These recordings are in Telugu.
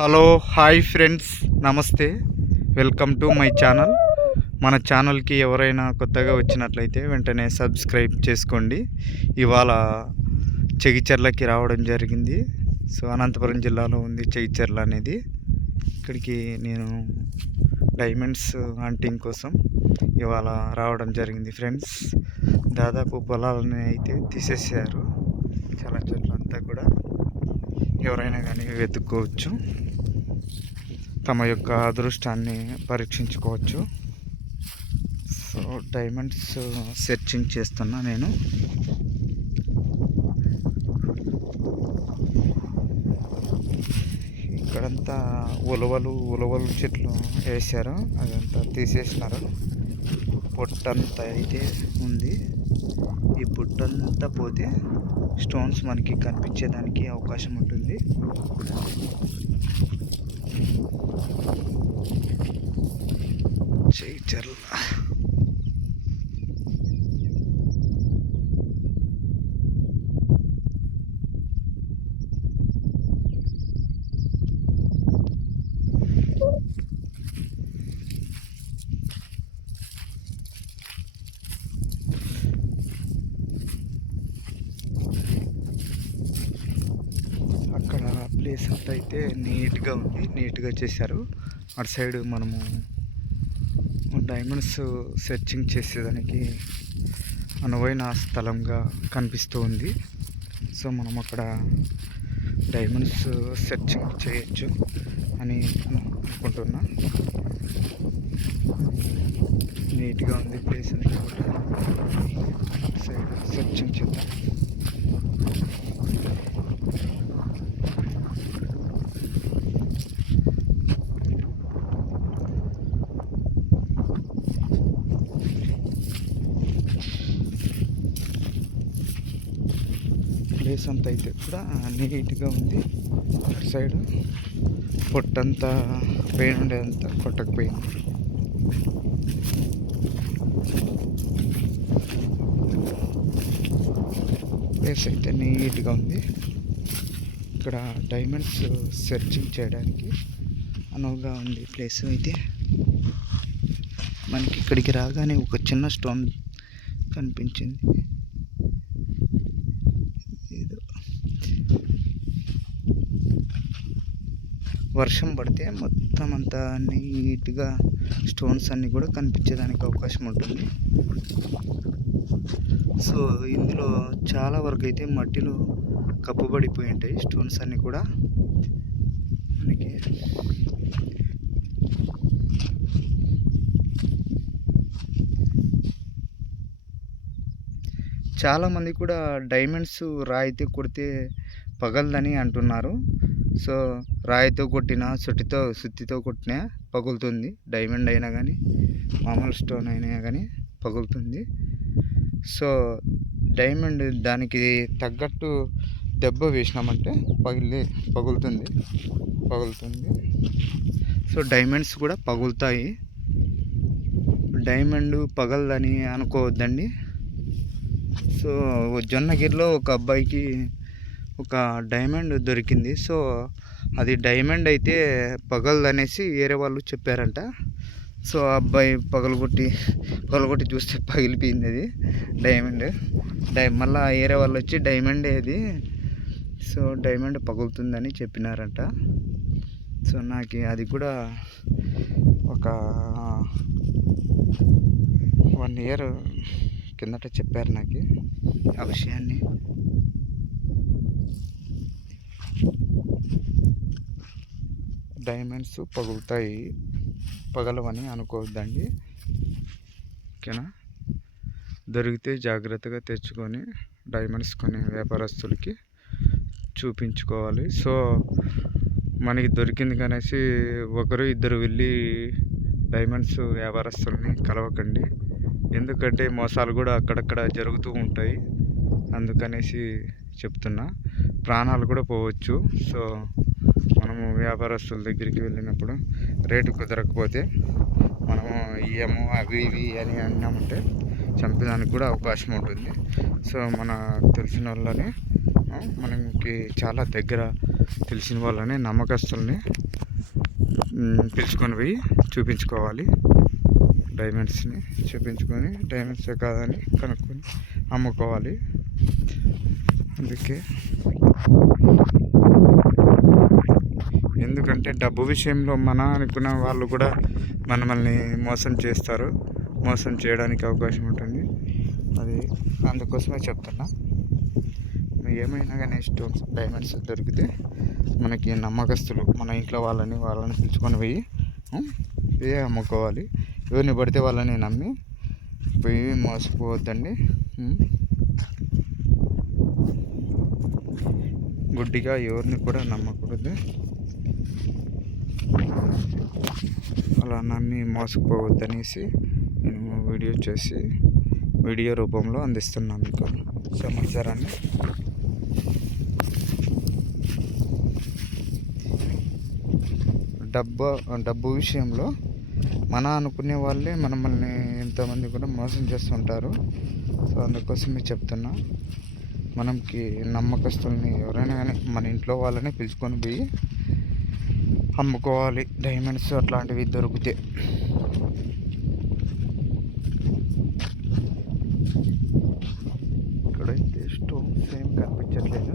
హలో హాయ్ ఫ్రెండ్స్ నమస్తే. Welcome to my channel. మన ఛానల్కి ఎవరైనా కొత్తగా వచ్చినట్లయితే వెంటనే సబ్స్క్రైబ్ చేసుకోండి. ఇవాళ చెగిచెర్లకి రావడం జరిగింది. సో అనంతపురం జిల్లాలో ఉంది చెగిచెర్ల అనేది. ఇక్కడికి నేను డైమండ్స్ హంటింగ్ కోసం ఇవాళ రావడం జరిగింది ఫ్రెండ్స్. దాదాపు పొలాలని అయితే తీసేసారు చాలా చెట్లంతా కూడా. ఎవరైనా కానీ వెతుక్కోవచ్చు. తమ యొక్క అదృష్టాన్ని పరీక్షించుకోవచ్చు. సో డైమండ్స్ uh, సెర్చింగ్ చేస్తున్నా నేను. ఇక్కడంతా ఉలవలు ఉలవలు చెట్లు వేసారు అదంతా తీసేసినారు. పొట్టంతా అయితే ఉంది. ఈ పుట్టంతా పోతే స్టోన్స్ మనకి కనిపించేదానికి అవకాశం ఉంటుంది. చర్ల ప్లేస్ అయితే నీట్గా ఉంది. నీట్గా చేశారు. అటు సైడ్ మనము డైమండ్స్ సెర్చింగ్ చేసేదానికి అనువైన స్థలంగా కనిపిస్తూ ఉంది. సో మనం అక్కడ డైమండ్స్ సెర్చింగ్ చేయొచ్చు అని అనుకుంటున్నా. నీట్గా ఉంది ప్లేస్ అంతా కూడా. అటు సైడ్ సెర్చింగ్ చేద్దాం. ప్లేస్ అంతా అయితే కూడా నీట్గా ఉంది. అటు సైడ్ పొట్టంతా పెయిన్ ఉండేదంతా కొట్టకపోయింది ప్లేస్ అయితే నీట్గా ఉంది. ఇక్కడ డైమండ్స్ సెర్చింగ్ చేయడానికి అనువుగా ఉంది ప్లేస్ అయితే. మనకి ఇక్కడికి రాగానే ఒక చిన్న స్టోన్ కనిపించింది ఏదో వర్షం పడితే మొత్తం అంతా నీట్గా స్టోన్స్ అన్నీ కూడా కనిపించేదానికి అవకాశం ఉంటుంది. సో ఇందులో చాలా వరకు అయితే మట్టిలో కప్పబడిపోయి ఉంటాయి స్టోన్స్ అన్నీ కూడా. మనకి చాలామంది కూడా డైమండ్స్ రాయితే కొడితే పగలదని అంటున్నారు. సో రాయితో కొట్టిన సుట్టితో సుత్తితో కొట్టినా పగులుతుంది. డైమండ్ అయినా కానీ మామూలు స్టోన్ అయినా కానీ పగులుతుంది. సో డైమండ్ దానికి తగ్గట్టు దెబ్బ వేసినామంటే పగిలి పగులుతుంది పగులుతుంది. సో డైమండ్స్ కూడా పగులుతాయి. డైమండ్ పగలదని అనుకోవద్దండి. సో జొన్నగిరిలో ఒక అబ్బాయికి ఒక డైమండ్ దొరికింది. సో అది డైమండ్ అయితే పగలదనేసి వేరే వాళ్ళు చెప్పారంట. సో ఆ అబ్బాయి పగలగొట్టి పగలగొట్టి చూస్తే పగిలిపోయింది అది డైమండ్. డై మళ్ళీ వేరే వాళ్ళు వచ్చి డైమండ్ ఇది సో డైమండ్ పగులుతుందని చెప్పినారంట. సో నాకు అది కూడా ఒక వన్ ఇయర్ కిందట చెప్పారు నాకు ఆ విషయాన్ని. డైమండ్స్ పగులుతాయి. పగలవని అనుకోవద్దండి. ఓకేనా? దొరికితే జాగ్రత్తగా తెచ్చుకొని డైమండ్స్ కొనే వ్యాపారస్తులకి చూపించుకోవాలి. సో మనకి దొరికింది కనేసి ఒకరు ఇద్దరు వెళ్ళి డైమండ్స్ వ్యాపారస్తుల్ని కలవకండి. ఎందుకంటే మోసాలు కూడా అక్కడక్కడ జరుగుతూ ఉంటాయి. అందుకనేసి చెప్తున్నా. ప్రాణాలు కూడా పోవచ్చు. సో మనము వ్యాపారస్తుల దగ్గరికి వెళ్ళినప్పుడు రేటు కుదరకపోతే మనము ఇయ్యము అవి ఇవి అని అన్నామంటే చంపేదానికి కూడా అవకాశం ఉంటుంది. సో మన తెలిసిన వాళ్ళని మనకి చాలా దగ్గర తెలిసిన వాళ్ళని నమ్మకస్తుల్ని పిలుచుకొని పోయి చూపించుకోవాలి. డైమండ్స్ని చూపించుకొని డైమండ్స్ కాదని కనుక్కొని అమ్ముకోవాలి. అందుకే. ఎందుకంటే డబ్బు విషయంలో మన అనుకున్న వాళ్ళు కూడా మనల్ని మోసం చేస్తారు. మోసం చేయడానికి అవకాశం ఉంటుంది. అది అందుకోసమే చెప్తున్నా. ఏమైనా కానీ స్టోన్స్ డైమండ్స్ దొరికితే మనకి నమ్మకస్తులు మన ఇంట్లో వాళ్ళని వాళ్ళని పిలుచుకొని పోయి ఏ అమ్ముకోవాలి? ఎవరిని పడితే వాళ్ళని నమ్మి పోయి మోసపోవద్దండి. గుడ్డిగా ఎవరిని కూడా నమ్మకూడదు. అలా నమ్మి మోసపోవద్దనేసి నేను వీడియో చేసి వీడియో రూపంలో అందిస్తున్నాను మీకు సమాచారాన్ని. డబ్బు డబ్బు విషయంలో మన అనుకునే వాళ్ళే మనల్ని ఎంతమంది కూడా మోసం చేస్తుంటారు. సో అందుకోసమే చెప్తున్నా. మనకి నమ్మకస్తుల్ని ఎవరైనా కానీ మన ఇంట్లో వాళ్ళని పిలుచుకొని పోయి అమ్ముకోవాలి. డైమండ్స్ అట్లాంటివి దొరికితే. ఇక్కడైతే స్టోన్స్ ఏం కనిపించట్లేదు.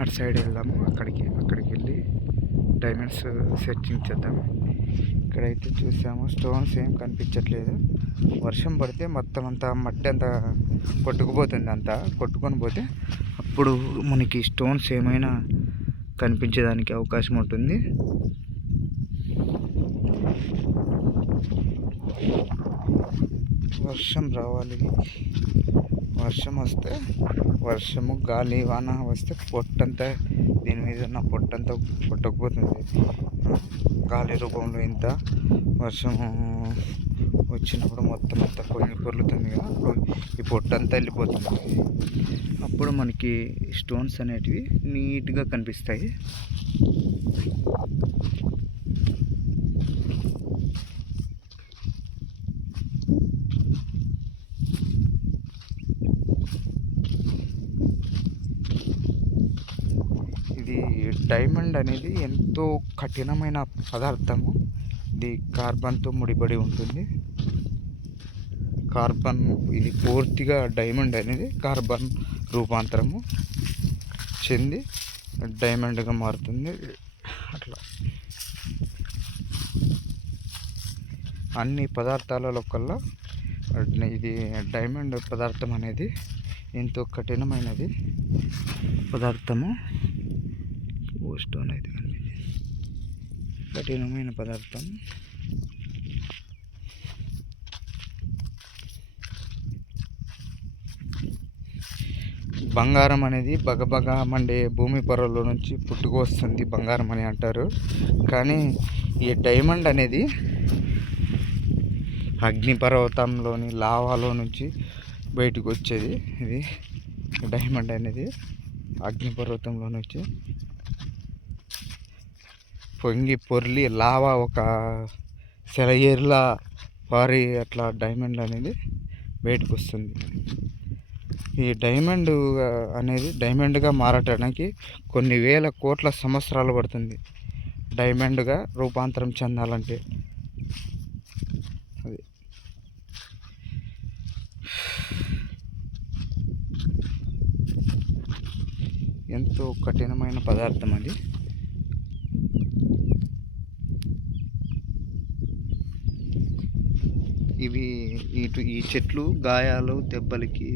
అటు సైడ్ వెళ్దాము. అక్కడికి అక్కడికి వెళ్ళి డైమండ్స్ సెర్చింగ్ చేద్దాము. ఇక్కడైతే చూసాము. స్టోన్స్ ఏం కనిపించట్లేదు. వర్షం పడితే మొత్తం అంతా మట్టి అంతా కొట్టుకుపోతుంది అంతా. కొట్టుకొని పోతే అప్పుడు మనకి స్టోన్స్ ఏమైనా కనిపించేదానికి అవకాశం ఉంటుంది. వర్షం రావాలి. వర్షం వస్తే వర్షము గాలి వాన వస్తే పొట్టంతా దీని మీద ఉన్న పొట్టంతా పొట్టకపోతుంది గాలి రూపంలో ఇంత వర్షము వచ్చినప్పుడు మొత్తం అంతా పొంగి పొర్లుతుంది కదా అప్పుడు ఈ పొట్టంతా వెళ్ళిపోతుంది. అప్పుడు మనకి స్టోన్స్ అనేటివి నీట్గా కనిపిస్తాయి ఇది డైమండ్ అనేది ఎంతో కఠినమైన పదార్థము. ఇది కార్బన్తో ముడిపడి ఉంటుంది. కార్బన్ ఇది పూర్తిగా డైమండ్ అనేది కార్బన్ రూపాంతరము చెంది డైమండ్గా మారుతుంది. అట్లా. అన్ని పదార్థాలలో కల్లా ఇది డైమండ్ పదార్థం అనేది ఎంతో కఠినమైనది పదార్థము. ఓ స్టోన్ అయితే కనిపించింది. కఠినమైన పదార్థం. బంగారం అనేది బగబగ మండే భూమి పొరలో నుంచి పుట్టుకొస్తుంది బంగారం అని అంటారు. కానీ ఈ డైమండ్ అనేది అగ్నిపర్వతంలోని లావాలో నుంచి బయటకు వచ్చేది. ఇది డైమండ్ అనేది అగ్నిపర్వతంలో నుంచి పొంగి పొర్లి లావా ఒక సెలయేరులా పారి అట్లా డైమండ్ అనేది బయటకు వస్తుంది ఈ డైమండ్ అనేది డైమండ్గా మారటానికి కొన్ని వేల కోట్ల సంవత్సరాలు పడుతుంది. డైమండ్గా రూపాంతరం చెందాలంటే. అది. ఎంతో కఠినమైన పదార్థం అది. ఇవి ఇటు ఈ చెట్లు గాయాలు దెబ్బలకి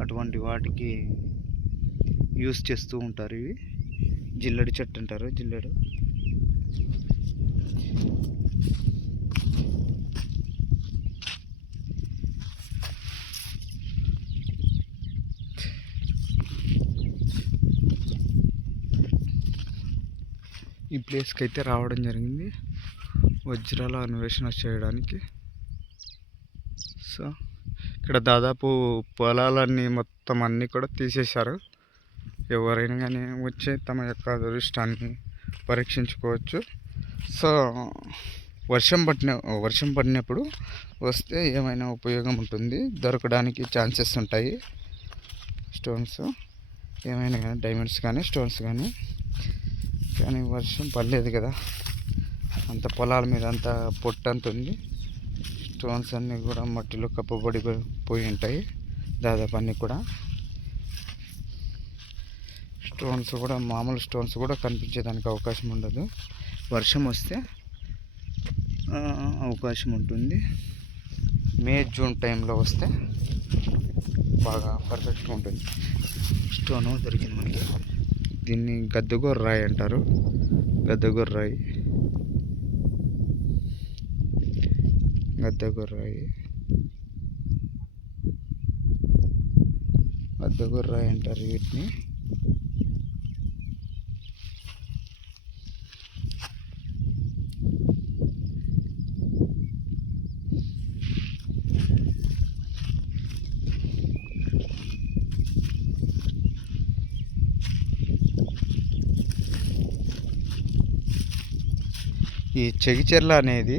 అటువంటి వాటికి యూస్ చేస్తూ ఉంటారు ఇవి. జిల్లడి చెట్టు అంటారు జిల్లడు. ఈ ప్లేస్కి అయితే రావడం జరిగింది. వజ్రాల అన్వేషణ చేయడానికి సో ఇక్కడ దాదాపు పొలాలన్నీ మొత్తం అన్నీ కూడా తీసేశారు. ఎవరైనా కానీ వచ్చి తమ యొక్క అదృష్టాన్ని పరీక్షించుకోవచ్చు. సో వర్షం పడిన వర్షం పడినప్పుడు వస్తే ఏమైనా ఉపయోగం ఉంటుంది? దొరకడానికి ఛాన్సెస్ ఉంటాయి. స్టోన్స్ ఏమైనా కానీ డైమండ్స్ కానీ స్టోన్స్ కానీ. కానీ వర్షం పడలేదు కదా. అంత పొలాల మీద అంత పొట్టు అంత ఉంది. స్టోన్స్ అన్నీ కూడా మట్టిలో కప్పబడి పోయి ఉంటాయి. దాదాపు అన్నీ కూడా. స్టోన్స్ కూడా మామూలు స్టోన్స్ కూడా కనిపించేదానికి అవకాశం ఉండదు. వర్షం వస్తే అవకాశం ఉంటుంది. మే జూన్ టైంలో వస్తే బాగా పర్ఫెక్ట్గా ఉంటుంది. స్టోన్ దొరికింది మనకి. దీన్ని గద్దగోర రాయి అంటారు. గద్దగోర రాయి గుర్రాయి. రాయి గుర్రాయి అంటారు వీటిని. ఈ చెగిచెర్ల అనేది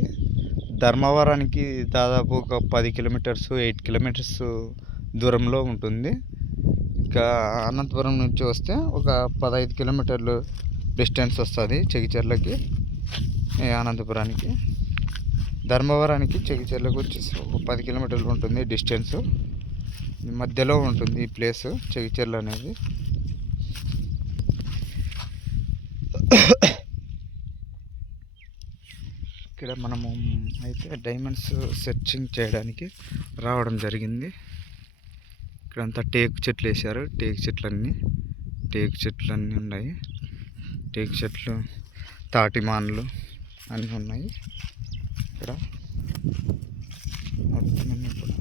ధర్మవరానికి దాదాపు ఒక పది కిలోమీటర్స్ ఎయిట్ కిలోమీటర్స్ దూరంలో ఉంటుంది. ఇంకా అనంతపురం నుంచి వస్తే ఒక పదహైదు కిలోమీటర్లు డిస్టెన్స్ వస్తుంది చెగిచెర్లకి అనంతపురానికి. ధర్మవరానికి చెగిచెర్లకు వచ్చేసి ఒక పది కిలోమీటర్లు ఉంటుంది డిస్టెన్స్. మధ్యలో ఉంటుంది ఈ ప్లేస్ చెకిచెర్లు అనేది. ఇక్కడ మనము అయితే డైమండ్స్ సెర్చింగ్ చేయడానికి రావడం జరిగింది. ఇక్కడంతా టేకు చెట్లు వేశారు. టేకు చెట్లన్నీ టేకు చెట్లు అన్నీ ఉన్నాయి. టేకు చెట్లు తాటిమాన్లు అన్నీ ఉన్నాయి. ఇక్కడ మొత్తం అన్నీ కూడా.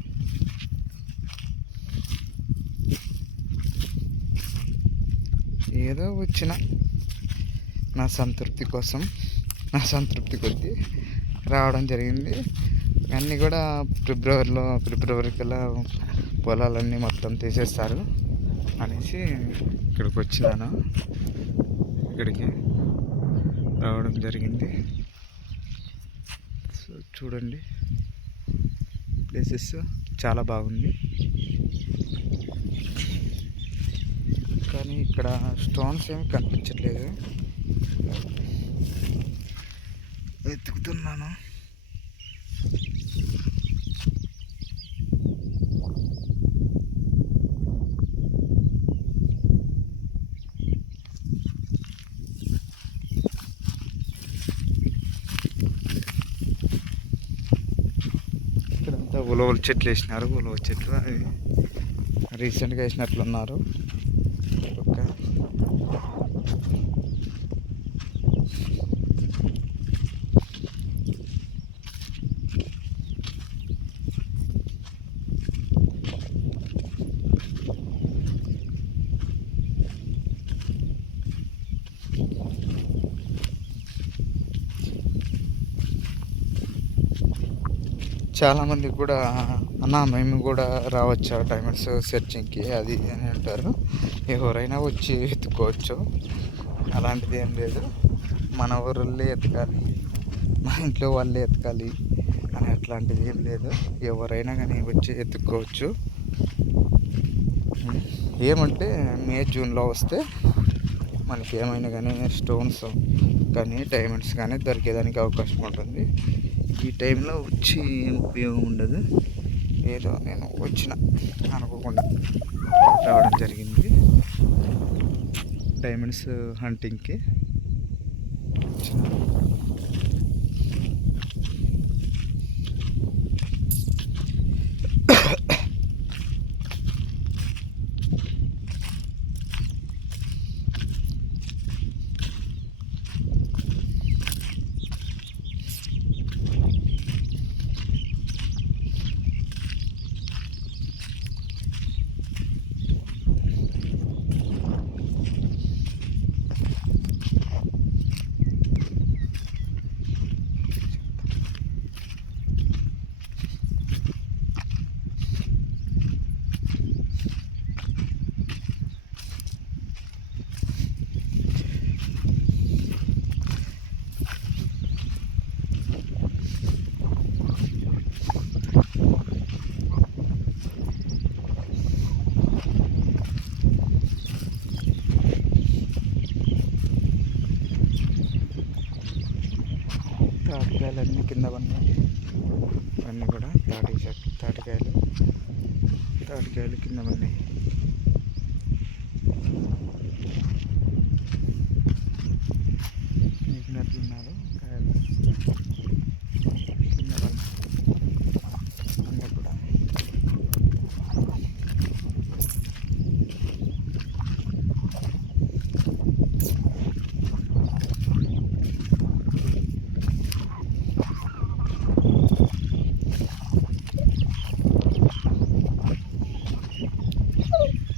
ఏదో వచ్చిన నా సంతృప్తి కోసం నా సంతృప్తి కొద్దీ రావడం జరిగింది. అన్నీ కూడా ఫిబ్రవరిలో ఫిబ్రవరి కల్లా పొలాలన్నీ మొత్తం తీసేస్తారు అనేసి ఇక్కడికి వచ్చినాను ఇక్కడికి రావడం జరిగింది. సో చూడండి ప్లేసెస్ చాలా బాగుంది. కానీ ఇక్కడ స్టోన్స్ ఏమి కనిపించట్లేదు. వెతుకుతున్నాను. ఇక్కడంతా ఉలవల చెట్లు వేసినారు. ఉలవ చెట్లు అవి రీసెంట్గా వేసినట్లున్నారు ఒక చాలామంది కూడా అన్న మేము కూడా రావచ్చా డైమండ్స్ సెర్చింగ్కి? అది ఇది అని అంటారు. ఎవరైనా వచ్చి ఎత్తుకోవచ్చు. అలాంటిది ఏం లేదు. మన ఊళ్ళే ఎతకాలి మన ఇంట్లో వాళ్ళే ఎతకాలి అని అట్లాంటిది ఏం లేదు. ఎవరైనా కానీ వచ్చి ఎత్తుకోవచ్చు. ఏమంటే మే జూన్లో వస్తే మనకి ఏమైనా కానీ స్టోన్స్ కానీ డైమండ్స్ కానీ దొరికేదానికి అవకాశం ఉంటుంది. ఈ టైంలో వచ్చి ఏం ఉపయోగం ఉండదు. ఏదో నేను వచ్చిన అనుకోకుండా రావడం జరిగింది. డైమండ్స్ హంటింగ్కి కింద పడినాయి అన్నీ కూడా తాటి చెట్టు తాటికాయలు తాటికాయలు కింద పడినాయి ఎక్కినట్లున్నారు కాయలు కింద పడినాయి అన్నీ కూడా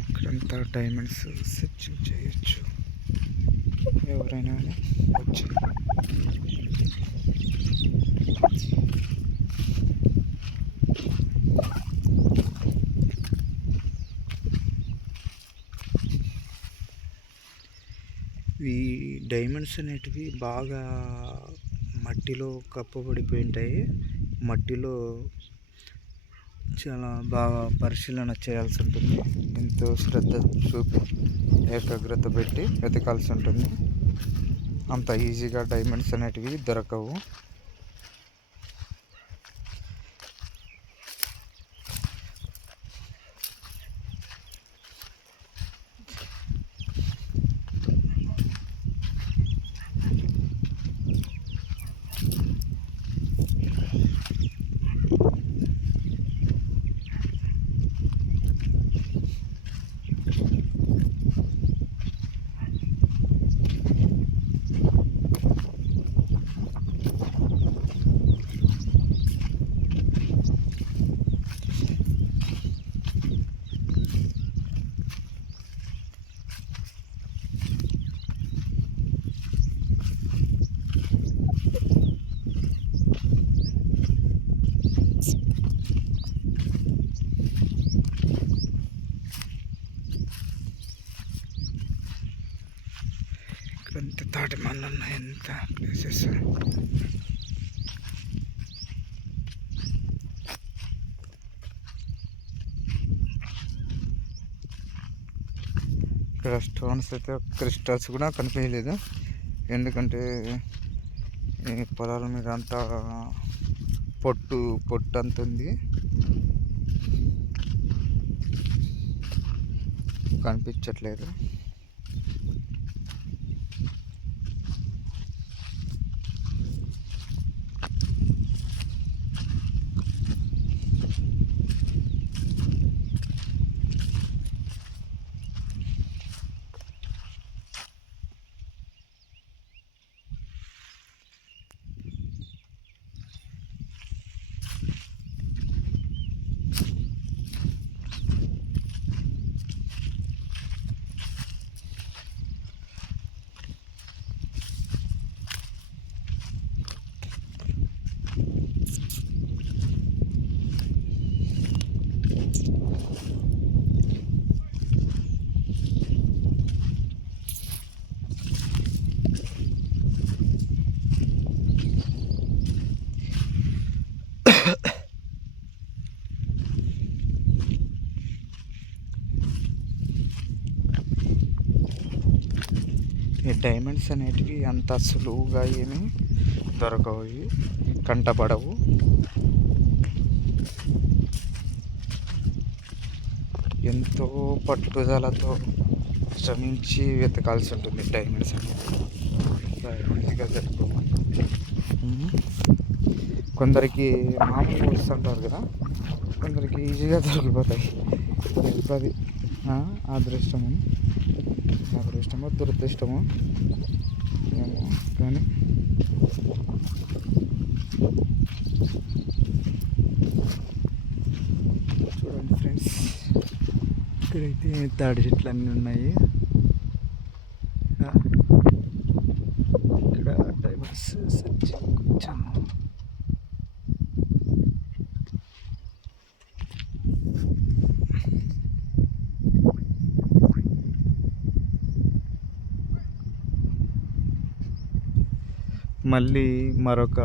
ఇక్కడంతా డైమండ్స్ సెర్చింగ్ చేయొచ్చు ఎవరైనా కానీ వచ్చి ఈ డైమండ్స్ అనేటివి బాగా మట్టిలో కప్పబడిపోయి ఉంటాయి మట్టిలో చాలా బాగా పరిశీలన చేయాల్సి ఉంటుంది. ఎంతో శ్రద్ధ చూపి ఏకాగ్రత పెట్టి వెతకాల్సి ఉంటుంది. అంత ఈజీగా డైమండ్స్ అనేటివి దొరకవు ఇక్కడ ఎంత తాటి ఉన్నాయి ఎంత ప్లేసెస్ ఇక్కడ స్టోన్స్ అయితే క్రిస్టల్స్ కూడా కనిపించలేదు. ఎందుకంటే ఈ పొలాల మీద అంతా పొట్టు పొట్టు అంత ఉంది. కనిపించట్లేదు. డైమండ్స్ అనేటివి అంత సులువుగా ఏమీ దొరకవు కంటపడవు. ఎంతో పట్టుదలతో శ్రమించి వెతకాల్సి ఉంటుంది డైమండ్స్ అనేవి. ఈజీగా కొందరికి మామూలు వస్తుంటారు కదా కొందరికి ఈజీగా దొరికిపోతాయి. అది అదృష్టము అదృష్టమో దురదృష్టమో. ఏమో కానీ చూడండి ఫ్రెండ్స్ ఇక్కడైతే తాడి చెట్లు అన్నీ ఉన్నాయి ఆ, ఇక్కడ డైవర్స్ సెర్చింగ్ వచ్చాను మళ్ళీ మరొక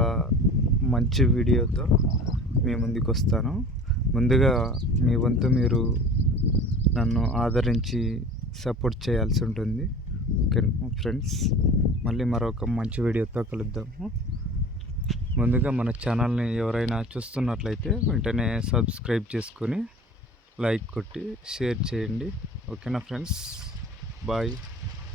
మంచి వీడియోతో మీ ముందుకు వస్తాను. ముందుగా మీ వంతు మీరు నన్ను ఆదరించి సపోర్ట్ చేయాల్సి ఉంటుంది. ఓకే ఫ్రెండ్స్ మళ్ళీ మరొక మంచి వీడియోతో కలుద్దాము. ముందుగా మన ఛానల్ని ఎవరైనా చూస్తున్నట్లయితే వెంటనే సబ్స్క్రైబ్ చేసుకొని లైక్ కొట్టి షేర్ చేయండి. ఓకేనా ఫ్రెండ్స్? బాయ్.